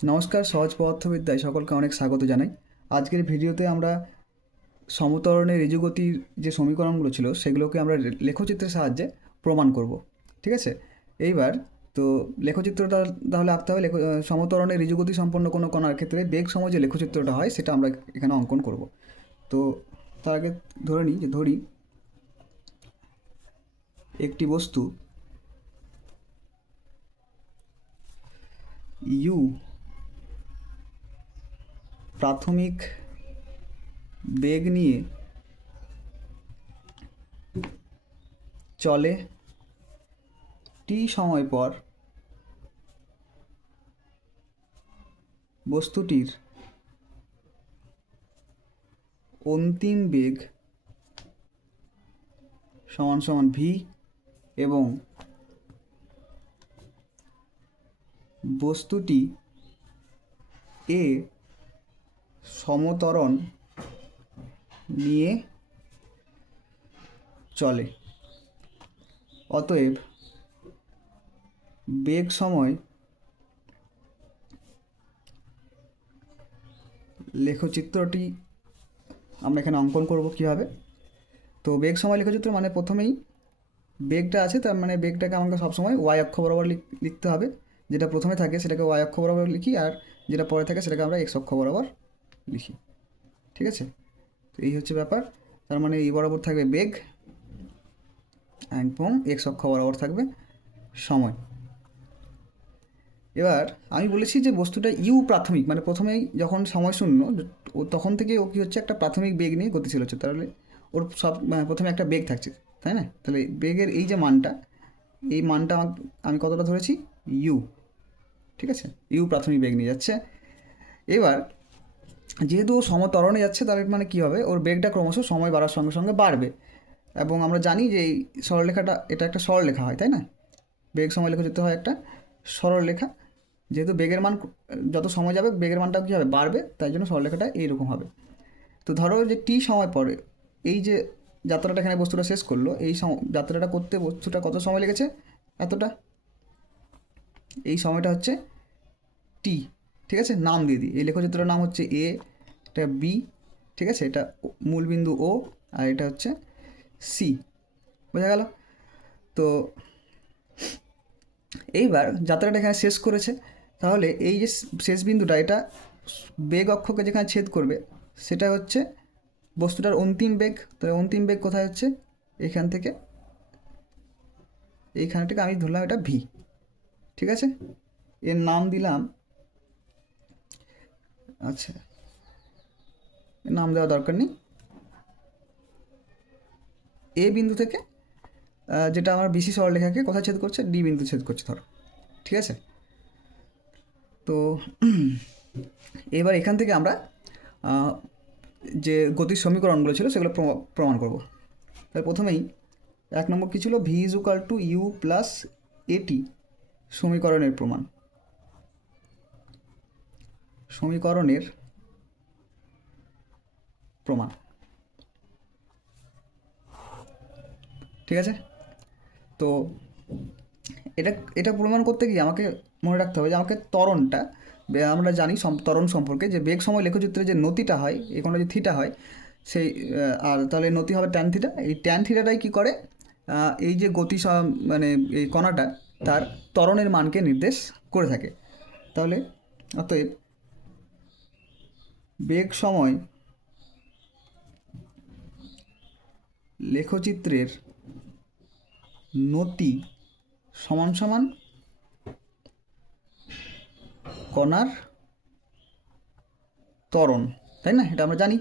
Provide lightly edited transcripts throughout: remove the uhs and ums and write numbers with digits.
নমস্কার, সহজ পদার্থবিদ্যায় সকলকে অনেক স্বাগত জানাই। আজকের ভিডিওতে আমরা সমত্বরণের ঋজুগতির যে সমীকরণগুলো ছিল সেগুলোকে আমরা লেখচিত্রের সাহায্যে প্রমাণ করব। ঠিক আছে, এইবার তো লেখচিত্রটা তাহলে আঁকতে হবে। সমত্বরণের ঋজুগতি সম্পন্ন কোনো কণার ক্ষেত্রে বেগ সময় যে লেখচিত্রটা হয় সেটা আমরা এখানে অঙ্কন করব। তো তার আগে ধরি একটি বস্তু ইউ প্রাথমিক বেগ নিয়ে চলে টি সময় পর বস্তুটির অন্তিম বেগ সমান সমান ভি এবং বস্তুটি এ সমত্বরণ নিয়ে চলে। অতএব বেগ সময় লেখচিত্রটি আমরা এখানে অঙ্কন করব কীভাবে। তো বেগ সময় লেখচিত্র মানে প্রথমেই বেগটা আছে, তার মানে বেগটাকে আমাকে সবসময় ওয়াই অক্ষ বরাবর লিখতে হবে। যেটা প্রথমে থাকে সেটাকে ওয়াই অক্ষ বরাবর লিখি, আর যেটা পরে থাকে সেটাকে আমরা এক্স অক্ষ বরাবর লিখি। ঠিক আছে, তো এই হচ্ছে ব্যাপার। তার মানে এই বরাবর থাকবে বেগ এবং এক্স অক্ষ বরাবর থাকবে সময়। এবার আমি বলেছি যে বস্তুটা ইউ প্রাথমিক, মানে প্রথমেই যখন সময় শূন্য তখন থেকে ও কী হচ্ছে, একটা প্রাথমিক বেগ নিয়ে গতিশীল হচ্ছে। তাহলে ওর সব প্রথমে একটা বেগ থাকছে, তাই না? তাহলে বেগের এই যে মানটা, এই মানটা আমি কতটা ধরেছি, ইউ। ঠিক আছে, ইউ প্রাথমিক বেগ নিয়ে যাচ্ছে। এবার যেহেতু ও সমত্বরণে যাচ্ছে, তার মানে কী হবে, ওর বেগটা ক্রমশ সময় বাড়ার সঙ্গে সঙ্গে বাড়বে। এবং আমরা জানি যে এই সরলরেখাটা, এটা একটা সরলরেখা হয়, তাই না? বেগ সময় লেখচিত্র হয় একটা সরলরেখা। যেহেতু বেগের মান যত সময় যাবে বেগের মানটাও কী হবে, বাড়বে, তাই জন্য সরলরেখাটা এইরকম হবে। তো ধরো যে টি সময় পরে এই যে যাত্রাটা এখানে বস্তুটা শেষ করলো, এই যাত্রাটা করতে বস্তুটা কত সময় লেগেছে, এতটা। এই সময়টা হচ্ছে টি। ঠিক আছে, নাম দিয়ে দিই। এই লেখচিত্রটার নাম হচ্ছে এ, এটা বি, ঠিক আছে, এটা মূলবিন্দু ও, আর এটা হচ্ছে সি। বোঝা গেল? তো এইবার যাত্রাটা এখানে শেষ করেছে, তাহলে এই যে শেষ বিন্দুটা, এটা বেগ অক্ষকে যেখানে ছেদ করবে সেটা হচ্ছে বস্তুটার অন্তিম বেগ। তাহলে অন্তিম বেগ কোথায় হচ্ছে, এখান থেকে এইখানটাকে আমি ধরলাম এটা ভি। ঠিক আছে, এর নাম দিলাম, আচ্ছা এর নাম দেওয়া দরকার নেই। এ বিন্দু থেকে যেটা আমার বিসি সরলরেখাকে কোথায় ছেদ করছে, ডি বিন্দু ছেদ করছে ধরো। ঠিক আছে, তো এবার এখান থেকে আমরা যে গতির সমীকরণগুলো ছিল সেগুলো প্রমাণ করব। তাহলে প্রথমেই 1 নম্বর কী ছিল, V is equal to U plus AT সমীকরণের প্রমাণ। সমীকরণের প্রমাণ, ঠিক আছে। তো এটা এটা প্রমাণ করতে গিয়ে আমাকে মনে রাখতে হবে যে আমাকে ত্বরণটা, আমরা জানি ত্বরণ সম্পর্কে যে বেগ সময় লেখচিত্রে যে নতিটা হয়, এই কোণটা যে থিটা হয়, সেই আর তাহলে নতি হবে ট্যান থিটা। এই ট্যান থিটাটাই কী করে, এই যে মানে এই কণাটা তার ত্বরণের মানকে নির্দেশ করে থাকে। তাহলে অতএব বেগ সময় লেখচিত্রের নতি সমান সমান কণার ত্বরণ, তাই না? এটা আমরা জানি,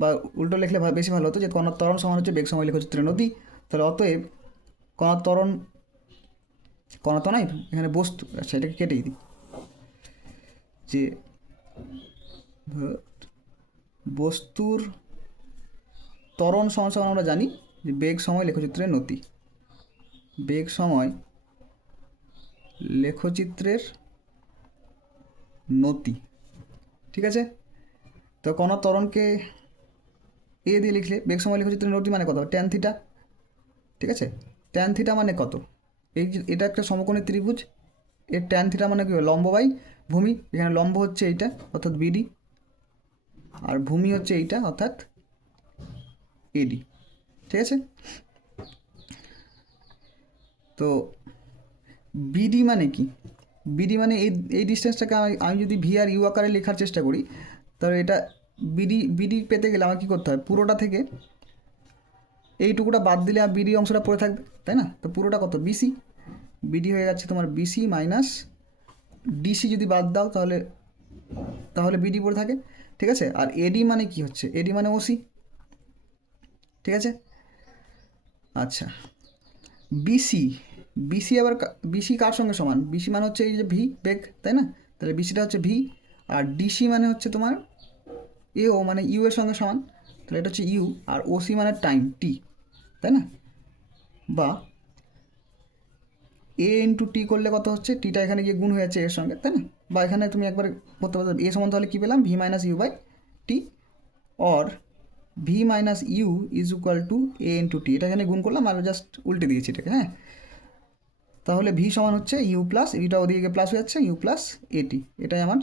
বা উল্টো লিখলে বেশি ভালো হতো, যে কণার ত্বরণ সমান হচ্ছে বেগ সময় লেখচিত্রের নতি। তাহলে অতএব কণার ত্বরণ, কণা তো নাই এখানে, বস্তু, আচ্ছা এটাকে কেটেই দিই, যে বস্তুর ত্বরণ সমান সমান আমরা জানি যে বেগ সময় লেখচিত্রের নতি। বেগ সময় লেখচিত্রের নতি, ঠিক আছে। তো কণার ত্বরণকে এ দিয়ে লিখলে বেগ সময় লেখচিত্রের নতি মানে কত, ট্যান থিটা। ঠিক আছে, ট্যান থিটা মানে কত, এই যে এটা একটা সমকোণী ত্রিভুজ, এর ট্যান থিটা মানে কি, লম্ব বাই ভূমি, এখানে লম্ব হচ্ছে এইটা অর্থাৎ বিডি, আর ভূমি হচ্ছে এইটা অর্থাৎ এডি। ঠিক আছে, তো বিডি মানে কি? বিডি মানে এই ডিস্টেন্সটাকে আমি যদি ভি আর ইউ আকারে লেখার চেষ্টা করি, তাহলে এটা বিডি পেতে গেলে আমার কী করতে হয়, পুরোটা থেকে এইটুকুটা বাদ দিলে আর বিডি অংশটা পড়ে থাকবে, তাই না? তো পুরোটা কত, বিসি, বিডি হয়ে যাচ্ছে তোমার বিসি মাইনাস ডিসি, যদি বাদ দাও তাহলে বিডি পড়ে থাকে। ঠিক আছে, আর এডি মানে কি হচ্ছে, এডি মানে ওসি। ঠিক আছে, আচ্ছা বিসি, বিসি আবার বিসি কার সঙ্গে সমান, বিসি মানে হচ্ছে এই যে ভি বেগ, তাই না? তাহলে বিসিটা হচ্ছে ভি, আর ডিসি মানে হচ্ছে তোমার এও মানে ইউ এর সঙ্গে সমান, তাহলে এটা হচ্ছে ইউ, আর ওসি মানে টাইম টি, তাই না? বা এ ইন্টু টি করলে কত হচ্ছে, টিটা এখানে গিয়ে গুণ হয়ে যাচ্ছে এর সঙ্গে, তাই না? বা এখানে তুমি একবার করতে পারো এ সমান, তাহলে কী পেলাম, V minus U by T, or V minus U is equal to A into T, এটা এখানে গুণ করলাম আর জাস্ট উল্টে দিয়েছি এটাকে। হ্যাঁ, তাহলে ভি সমান হচ্ছে ইউ প্লাস, ইটা ওদিকে প্লাস হয়ে যাচ্ছে ইউ প্লাস এটি, এটাই আমার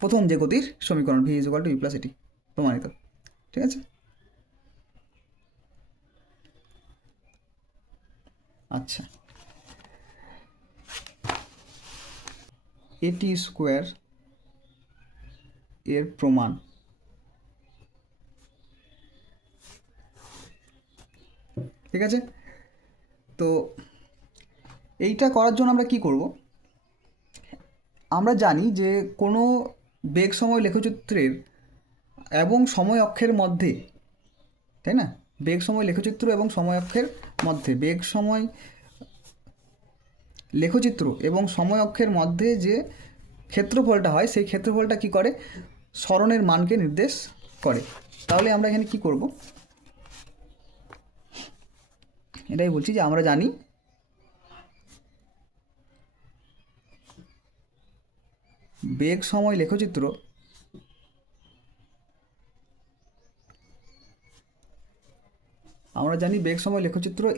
প্রথম যে গতির সমীকরণ, V is equal to U plus AT, প্রমাণিত। ঠিক আছে, আচ্ছা এটি স্কোয়ার এর প্রমাণ। ঠিক আছে, তো এইটা করার জন্য আমরা কি করব, আমরা জানি যে কোনো বেগ সময় লেখচিত্রের এবং সময় অক্ষের মধ্যে, তাই না? বেগ সময় লেখচিত্র এবং সময় অক্ষের মধ্যে, বেগ সময় লেখচিত্র এবং সময় অক্ষের মধ্যে যে ক্ষেত্রফলটা হয়, সেই ক্ষেত্রফলটা কি করে, সরণের মানকে নির্দেশ করে। তাহলে আমরা এখানে কি করব, এটাই বলছি যে আমরা জানি বেগ সময় লেখচিত্র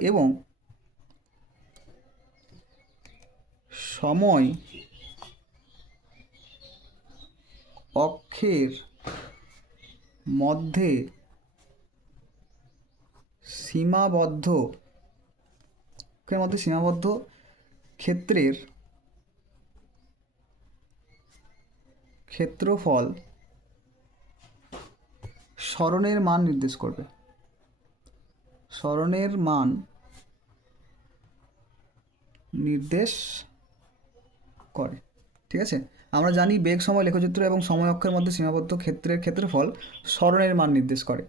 এবং সময় অক্ষের মধ্যে সীমাবদ্ধ ক্ষেত্রের ক্ষেত্রফল সরণের মান নির্দেশ করবে, সরণের মান নির্দেশ করে। ঠিক আছে, আমরা জানি বেগ সময় লেখচিত্র এবং সময় অক্ষের মধ্যে সীমাবদ্ধ ক্ষেত্রের ক্ষেত্রফল সরণের মান নির্দেশ করে।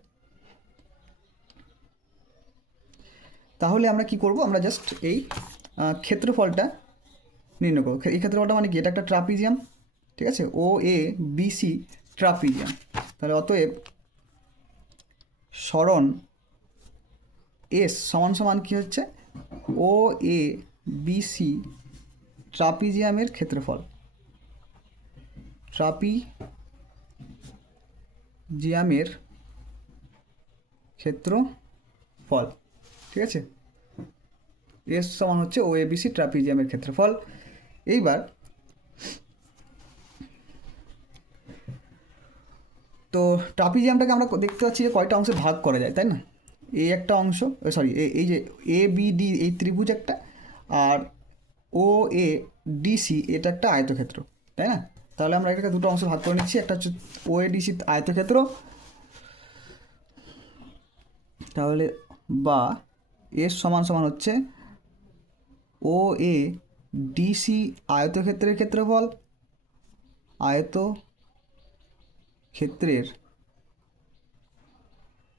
তাহলে আমরা কি করব, আমরা জাস্ট এই ক্ষেত্রফলটা নির্ণয় করব। এই ক্ষেত্রফলটা মানে কি, এটা একটা ট্রাপিজিয়াম। ঠিক আছে, ও এ বি সি ট্রাপিজিয়াম। তাহলে অতএব সরণ এস সমান সমান কী হচ্ছে, ও এ বি সি ট্রাপিজিয়ামের ক্ষেত্রফল, ট্রাপিজিয়ামের ক্ষেত্রফল। ঠিক আছে, এস সমান হচ্ছে ও এ বি সি ট্রাপিজিয়ামের ক্ষেত্রফল। এইবার তো ট্রাপিজিয়ামটাকে আমরা দেখতে পাচ্ছি যে কয়টা অংশে ভাগ করা যায়, তাই না? এই একটা অংশ, সরি এই যে এ বি ডি এই ত্রিভুজ একটা, আর ও এ ডিসি এটা একটা আয়তক্ষেত্র, তাই না? তাহলে আমরা এটাকে দুটো অংশ ভাগ করে নিচ্ছি, একটা হচ্ছে ও এ ডিসি আয়তক্ষেত্র, তাহলে বা এর সমান সমান হচ্ছে ও এ ডিসি আয়তক্ষেত্রের ক্ষেত্রফল, আয়তক্ষেত্রের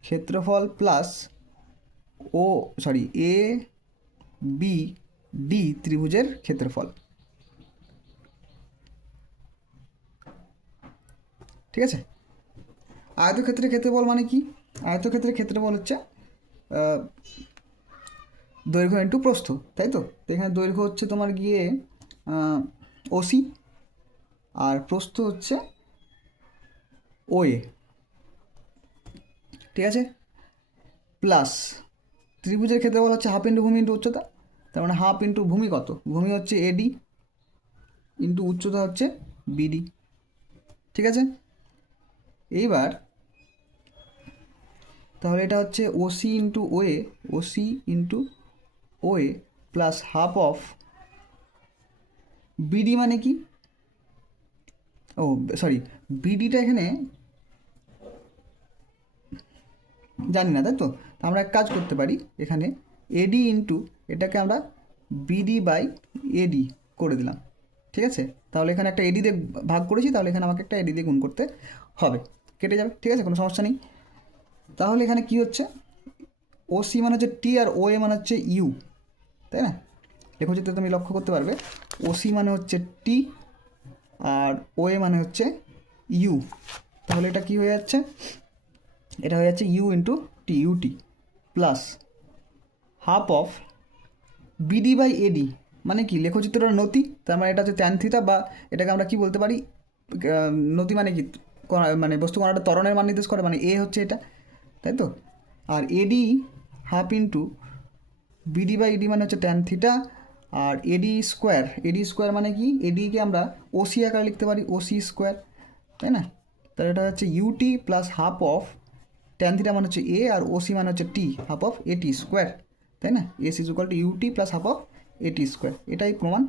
ক্ষেত্রফল প্লাস এ বি ডি ত্রিভুজের ক্ষেত্রফল। ঠিক আছে, আয়তক্ষেত্রের ক্ষেত্রফল মানে কি, আয়তক্ষেত্রের ক্ষেত্রফল হচ্ছে দৈর্ঘ্য ইন্টু প্রস্থ, তাই তো? এখানে দৈর্ঘ্য হচ্ছে তোমার গিয়ে ওসি, আর প্রস্থ হচ্ছে ওএ। ঠিক আছে, প্লাস ত্রিভুজের ক্ষেত্রফল হচ্ছে হাফ ইন্টু ভূমি ইন্টু উচ্চতা, তার মানে হাফ ইন্টু ভূমি কত, ভূমি হচ্ছে এডি, ইন্টু উচ্চতা হচ্ছে বিডি। ঠিক আছে, এইবার তাহলে এটা হচ্ছে OC into OA, OC into OA plus half of BD মানে কি, ও সরি, বিডিটা এখানে জানি না, তাই তো আমরা এক কাজ করতে পারি, এখানে এডি ইন্টু এটাকে আমরা বিডি বাই এডি করে দিলাম। ঠিক আছে, তাহলে এখানে একটা এডি দিয়ে ভাগ করেছি, তাহলে এখানে আমাকে একটা এডি দিয়ে গুণ করতে হবে, কেটে যাবে। ঠিক আছে, কোনো সমস্যা নেই। তাহলে এখানে কি হচ্ছে, ও সি মানে হচ্ছে টি আর ও এ মানে হচ্ছে ইউ, তাই না? লেখচিত্রে তুমি লক্ষ্য করতে পারবে ও সি মানে হচ্ছে টি আর ও এ মানে হচ্ছে ইউ। তাহলে এটা কি হয়ে যাচ্ছে, এটা হয়ে যাচ্ছে U into T, UT plus half of BD by AD মানে কি, লেখচিত্রটার নতি, তার মানে এটা হচ্ছে ট্যান থিটা, বা এটাকে আমরা কি বলতে পারি, নতি মানে কি, মানে বস্তু কোণাটা ত্বরণের মান নির্দেশ করে, মানে এ হচ্ছে এটা, তাই তো। আর AD half into BD by AD মানে হচ্ছে ট্যান থিটা, আর এডি স্কোয়ার, এডি স্কোয়ার মানে কি, এডিকে আমরা ওসি আকারে লিখতে পারি, ওসি স্কোয়ার, তাই না? তাহলে এটা হচ্ছে UT plus half of tan theta মানে হচ্ছে এ, আর ওসি মানে হচ্ছে T, half of AT square, তাই না? S is equal to UT plus half of AT square. এটাই প্রমাণ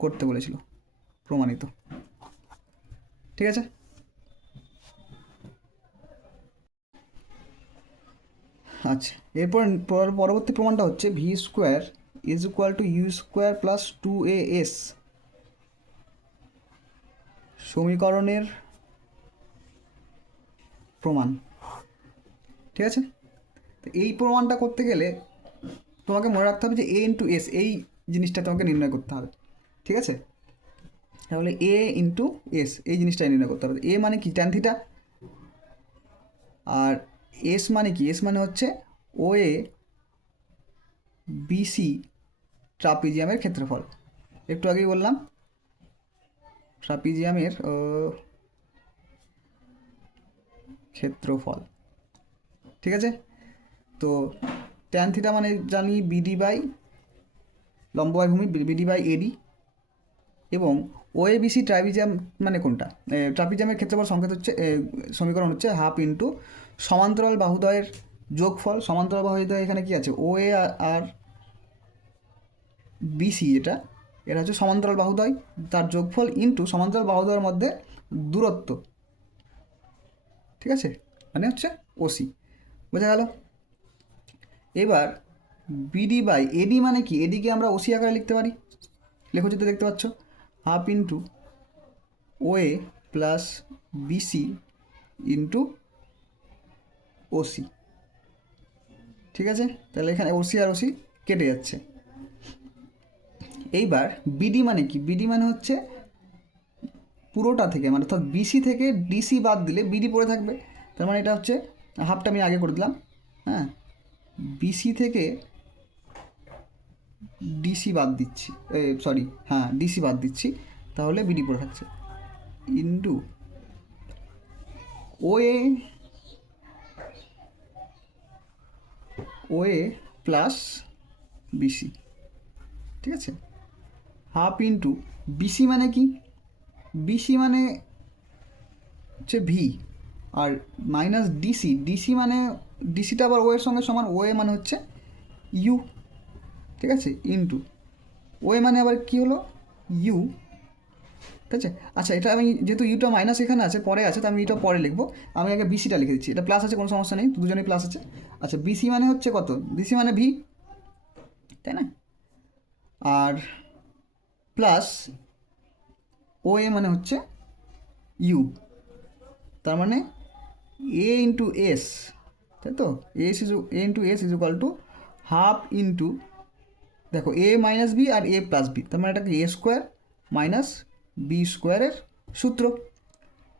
করতে বলেছিল, প্রমাণিত। ঠিক আছে, আচ্ছা, এরপর পরবর্তী প্রমাণটা হচ্ছে V square is equal to U square plus 2as সমীকরণের প্রমাণ। ঠিক আছে, তো এই প্রমাণটা করতে গেলে তোমাকে মনে রাখতে হবে যে এ ইন্টু এস, এই জিনিসটা তোমাকে নির্ণয় করতে হবে। ঠিক আছে, তাহলে এ ইন্টু এস এই জিনিসটাই নির্ণয় করতে হবে। এ মানে কি, ট্যান থিটা, আর এস মানে কি, এস মানে হচ্ছে ও এ বিসি ট্রাপিজিয়ামের ক্ষেত্রফল। একটু আগেই বললাম ট্রাপিজিয়ামের ক্ষেত্রফল। ঠিক আছে, তো ট্যান থিটা মানে জানি বিডি বাই লম্ব বাই ভূমি, বিডি বাই এডি, এবং ওএবিসি ট্রাপিজিয়াম মানে কোনটা, ট্রাপিজিয়ামের ক্ষেত্রফল সংকেত হচ্ছে, সমীকরণ হচ্ছে হাফ ইন্টু সমান্তরাল বাহুদ্বয়ের যোগফল। সমান্তরাল বাহুদ্বয় এখানে কি আছে, ও এ আর বিসি, এটা হচ্ছে সমান্তরাল বাহুদ্বয়, তার যোগফল ইন্টু সমান্তরাল বাহুদ্বয়ের মধ্যে দূরত্ব। ঠিক আছে, মানে হচ্ছে ওসি, বোঝা গেল। এবার বিডি বাই এডি মানে কি, এডিকে আমরা ওসি আকারে লিখতে পারি, লেখচিত্রে দেখতে পাচ্ছ, half into OA plus BC into OC. ঠিক আছে, তাহলে এখানে ওসি আর ওসি কেটে যাচ্ছে। এইবার বিডি মানে কি, বিডি মানে হচ্ছে পুরোটা থেকে, মানে অর্থাৎ বিসি থেকে ডিসি বাদ দিলে বিডি পড়ে থাকবে, তার মানে এটা হচ্ছে হাফটা আমি আগে করে দিলাম, হ্যাঁ, বিসি থেকে ডিসি বাদ দিচ্ছি, সরি হ্যাঁ ডিসি বাদ দিচ্ছি, তাহলে বিডি পড়ে থাকছে into OA, OA plus BC. ঠিক আছে, হাফ ইন্টু বিসি মানে কি, বিসি মানে হচ্ছে ভি, আর মাইনাস ডিসি, ডিসি মানে ডিসিটা আবার ওয়ের সঙ্গে সমান, ওএ মানে হচ্ছে ইউ। ঠিক আছে, ইন্টু ওএ মানে আবার কী হলো, ইউ। ঠিক আছে, আচ্ছা এটা আমি যেহেতু ইউটা মাইনাস এখানে আছে, পরে আছে, তো আমি এটা পরে লিখবো, আমি আগে বিসিটা লিখে দিচ্ছি, এটা প্লাস আছে কোনো সমস্যা নেই, দুজনেই প্লাস আছে। আচ্ছা, বিসি মানে হচ্ছে কত, বিসি মানে ভি, তাই না, আর প্লাস ও এ মানে হচ্ছে ইউ, তার মানে এ ইন্টু এস, তাই তো, S is a into S is equal to half into, দেখো এ মাইনাস বি আর এ প্লাস বি, তার মানে এটাকে এ স্কোয়ার মাইনাস বি স্কোয়ারের সূত্র।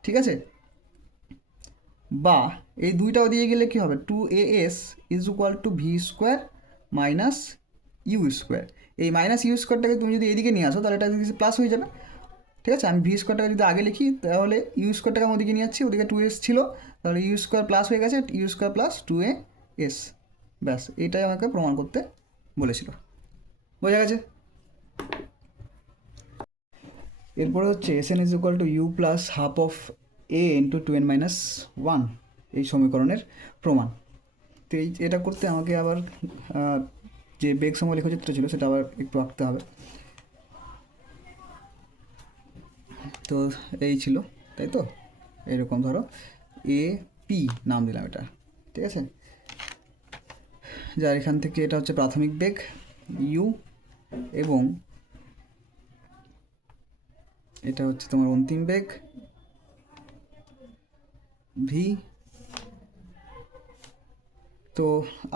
ঠিক আছে, বা এই দুইটা দিয়ে গেলে কী হবে, 2as is equal to V square minus U square. এই মাইনাস ইউ স্কোয়ারটাকে তুমি যদি এদিকে নিয়ে আসো, তাহলে এটা প্লাস হয়ে যাবে। ঠিক আছে, আমি ভি স্কোয়ারটাকে যদি আগে লিখি, তাহলে ইউ স্কোয়ারটাকে আমি ওদিকে নিয়ে যাচ্ছি, ওদিকে 2s ছিল, তাহলে ইউ স্কোয়ার প্লাস হয়ে গেছে, ইউ স্কোয়ার প্লাস 2as, ব্যাস এটাই আমাকে প্রমাণ করতে বলেছিল। বোঝা গেছে? এরপরে হচ্ছে S N is equal to U plus half of A into two N minus one, এই সমীকরণের প্রমাণ। তো এটা করতে আমাকে আবার যে বেগ সময় লেখচিত্র ছিল সেটা আবার একটু আঁকতে হবে। তো এই ছিল, তাই তো, এরকম ধরো এ পি নাম দিলাম এটা, ঠিক আছে। যার এখান থেকে এটা হচ্ছে প্রাথমিক বেগ ইউ, এবং এটা হচ্ছে তোমার অন্তিম বেগ ভি। তো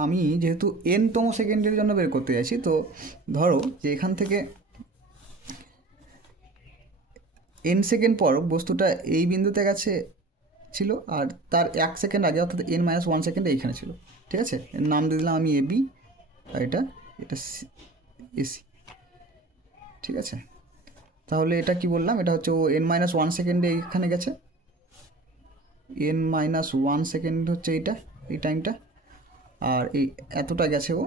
আমি যেহেতু এনতম সেকেন্ডের জন্য বের করতে চাইছি, তো ধরো যে এখান থেকে এন সেকেন্ড পর বস্তুটা এই বিন্দুতে গেছে ছিল, আর তার 1 সেকেন্ড আগে অর্থাৎ এন মাইনাস 1 সেকেন্ডে এইখানে ছিল, ঠিক আছে। এর নাম দিয়ে দিলাম আমি এ বি, আর এটা এটা এসি, ঠিক আছে। তাহলে এটা কি বললাম, এটা হচ্ছে ও এন মাইনাস 1 সেকেন্ডে এইখানে গেছে, এন মাইনাস 1 সেকেন্ড হচ্ছে এইটা, এই টাইমটা, আর এই এতটা গেছে ও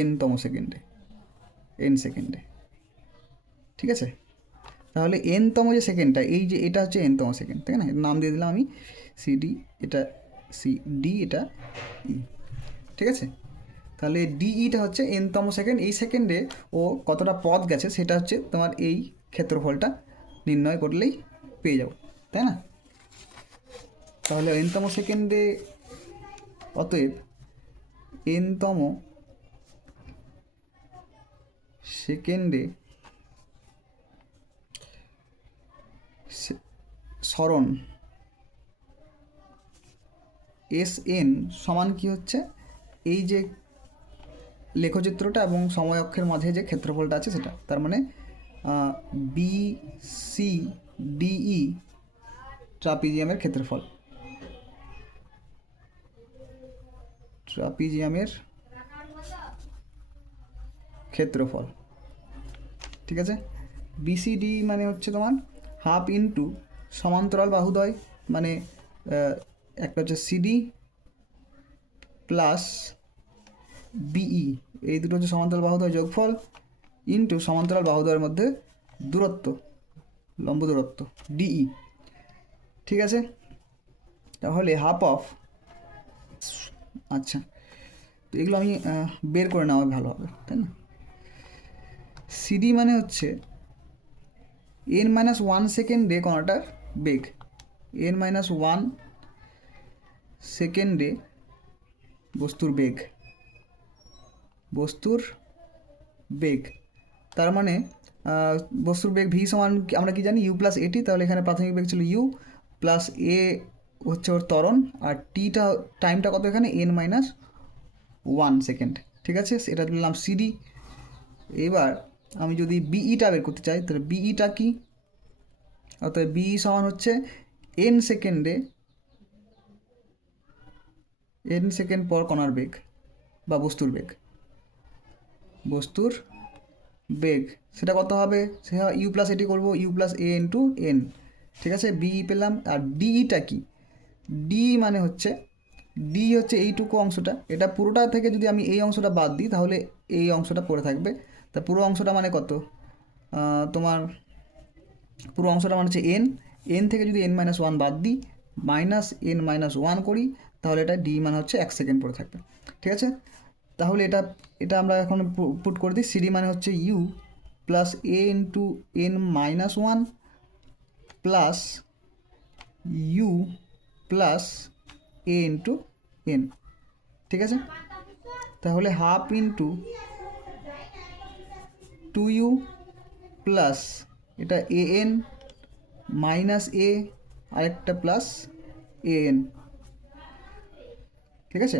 এনতম সেকেন্ডে, এন সেকেন্ডে, ঠিক আছে। তাহলে এনতম যে সেকেন্ডটা, এই যে এটা হচ্ছে এনতম সেকেন্ড, তাই না। এর নাম দিয়ে দিলাম আমি সিডি, এটা সিডি, এটা ই, ঠিক আছে। তাহলে ডিইটা হচ্ছে এনতম সেকেন্ড, এই সেকেন্ডে ও কতটা পথ গেছে সেটা হচ্ছে তোমার এই ক্ষেত্রফলটা নির্ণয় করলেই পেয়ে যাবো, তাই না। তাহলে এনতম সেকেন্ডে, অতএব এনতম সেকেন্ডে সরণ এস এন সমান কি হচ্ছে, এই যে লেখচিত্রটা এবং সময় অক্ষের মাঝে যে ক্ষেত্রফলটা আছে সেটা, তার মানে বি সি ডিই ট্রাপিজিয়ামের ক্ষেত্রফল, ট্রাপিজিয়ামের ক্ষেত্রফল, ঠিক আছে। বিসিডি মানে হচ্ছে তোমার হাফ ইন্টু সমান্তরাল বাহুদ্বয়, মানে একটা হচ্ছে সিডি প্লাস বিই, এই দুটো হচ্ছে সমান্তরাল বাহুদ্বয় যোগফল, ইন্টু সমান্তরাল বাহুদ্বয়ের মধ্যে দূরত্ব, লম্ব দূরত্ব ডিই, ঠিক আছে। তাহলে হাফ অফ, আচ্ছা, তো এগুলো আমি বের করে নেওয়া ভালো হবে, তাই না। সিডি মানে হচ্ছে এন মাইনাস 1 সেকেন্ডে কণাটার বেগ, এন মাইনাস 1 সেকেন্ডে বস্তুর বেগ, বস্তুর বেগ, তার মানে বস্তুর বেগ ভি সমান আমরা কি জানি ইউ প্লাস এটি, তাহলে এখানে প্রাথমিক বেগ ছিল ইউ প্লাস এ হচ্ছে ওর ত্বরণ, আর টিটা টাইমটা কত এখানে এন মাইনাস 1 সেকেন্ড, ঠিক আছে। এটা দিলাম সিডি। এবার আমি যদি বিইটা বের করতে চাই, তাহলে বিইটা কি, অর্থাৎ বিই সমান হচ্ছে এন সেকেন্ডে, এন সেকেন্ড পর কণার বেগ বা বস্তুর বেগ, বস্তুর বেগ সেটা কত হবে, সে ইউ প্লাস এটি করবো, U plus A into N, ঠিক আছে। বিই পেলাম। আর ডিইটা কি, ডি মানে হচ্ছে, ডি হচ্ছে এইটুকু অংশটা, এটা পুরোটা থেকে যদি আমি এই অংশটা বাদ দিই তাহলে এই অংশটা পড়ে থাকবে। তা পুরো অংশটা মানে কত, তোমার পুরো অংশটা মানে হচ্ছে এন, এন থেকে যদি এন মাইনাস 1 বাদ দিই, মাইনাস এন মাইনাস 1 করি, তাহলে এটা ডি মানে হচ্ছে 1 সেকেন্ড পড়ে থাকবে, ঠিক আছে। তাহলে এটা এটা আমরা এখন পুট করে দিই, সিডি মানে হচ্ছে U plus A into N minus 1 plus U plus A into N, ঠিক আছে। তাহলে হাফ ইন্টু 2u প্লাস এটা এ এন মাইনাস এ, আরেকটা প্লাস এ এন, ঠিক আছে।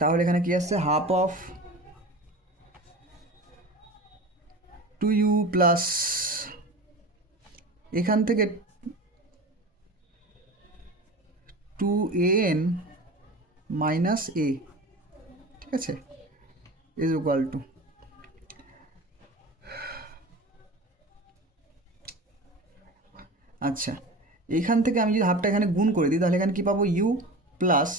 তাহলে এখানে কি আসছে, হাফ অফ 2u প্লাস এখান থেকে 2an মাইনাস এ, ঠিক আছে, ইজ ইকুয়াল টু, আচ্ছা, এইখান থেকে আমি যদি হাফটা এখানে গুণ করে দিই তাহলে এখানে কী পাবো, ইউ প্লাস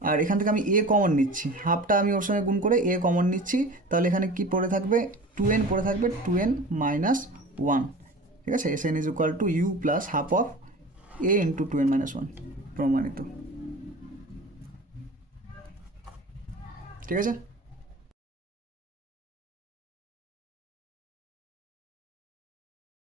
আর এখান থেকে আমি এ কমন নিচ্ছি, হাফটা আমি ওর সঙ্গে গুণ করে এ কমন নিচ্ছি, তাহলে এখানে কি পড়ে থাকবে, 2n পড়ে থাকবে, 2n মাইনাস 1, ঠিক আছে। S N is equal to U plus half of A into 2n minus 1, প্রমাণিত, ঠিক আছে।